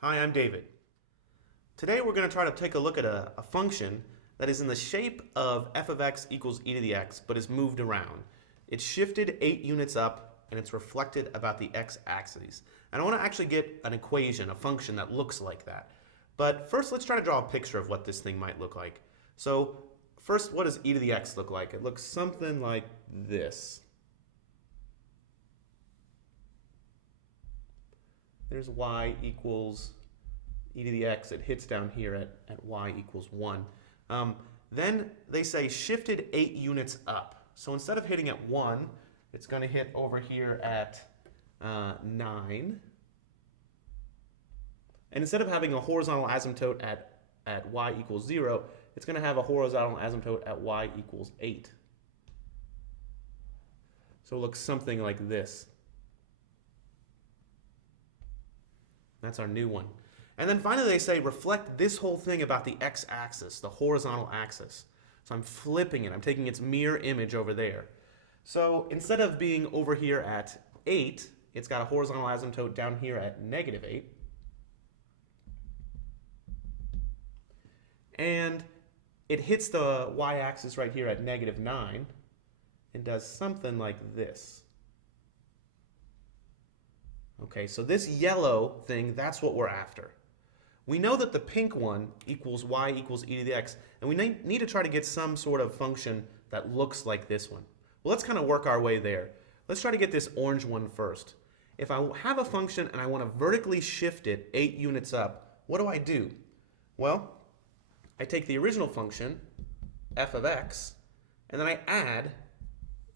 Hi, I'm David. Today we're going to try to take a look at a function that is in the shape of f of x equals e to the x, but is moved around. It's shifted 8 units up, and it's reflected about the x-axis. And I want to actually get an equation, a function that looks like that. But first, let's try to draw a picture of what this thing might look like. So first, what does e to the x look like? It looks something like this. There's y equals e to the x. It hits down here at y equals 1. Then they say shifted 8 units up. So instead of hitting at 1, it's going to hit over here at 9. And instead of having a horizontal asymptote at y equals 0, it's going to have a horizontal asymptote at y equals 8. So it looks something like this. That's our new one. And then finally they say reflect this whole thing about the x-axis, the horizontal axis. So I'm flipping it. I'm taking its mirror image over there. So instead of being over here at 8, it's got a horizontal asymptote down here at -8. And it hits the y-axis right here at -9 and does something like this. Okay, so this yellow thing, that's what we're after. We know that the pink one equals y equals e to the x, and we need to try to get some sort of function that looks like this one. Well, let's kind of work our way there. Let's try to get this orange one first. If I have a function and I want to vertically shift it 8 units up, what do? Well, I take the original function, f of x, and then I add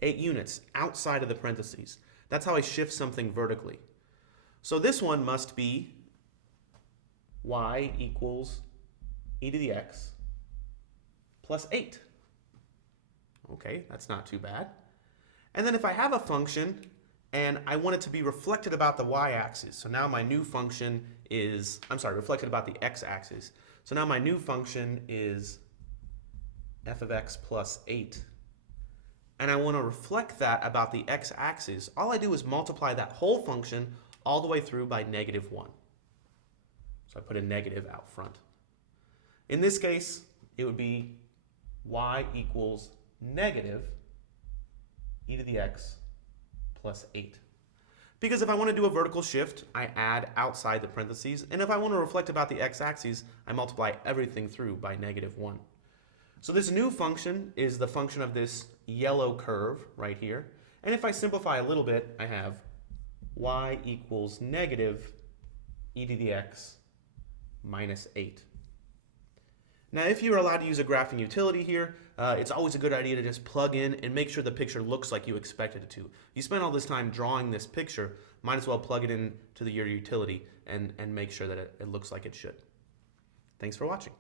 8 units outside of the parentheses. That's how I shift something vertically. So this one must be y equals e to the x plus 8. Okay, that's not too bad. And then if I have a function and I want it to be reflected about the y-axis, so now my new function is, reflected about the x-axis. So now my new function is f of x plus 8. And I want to reflect that about the x-axis. All I do is multiply that whole function all the way through by -1. So I put a negative out front. In this case, it would be y equals negative e to the x plus 8. Because if I want to do a vertical shift, I add outside the parentheses. And if I want to reflect about the x-axis, I multiply everything through by -1. So this new function is the function of this yellow curve right here. And if I simplify a little bit, I have y equals negative e to the x minus 8. Now, if you're allowed to use a graphing utility here, it's always a good idea to just plug in and make sure the picture looks like you expected it to. You spent all this time drawing this picture, might as well plug it into your utility and make sure that it looks like it should. Thanks for watching.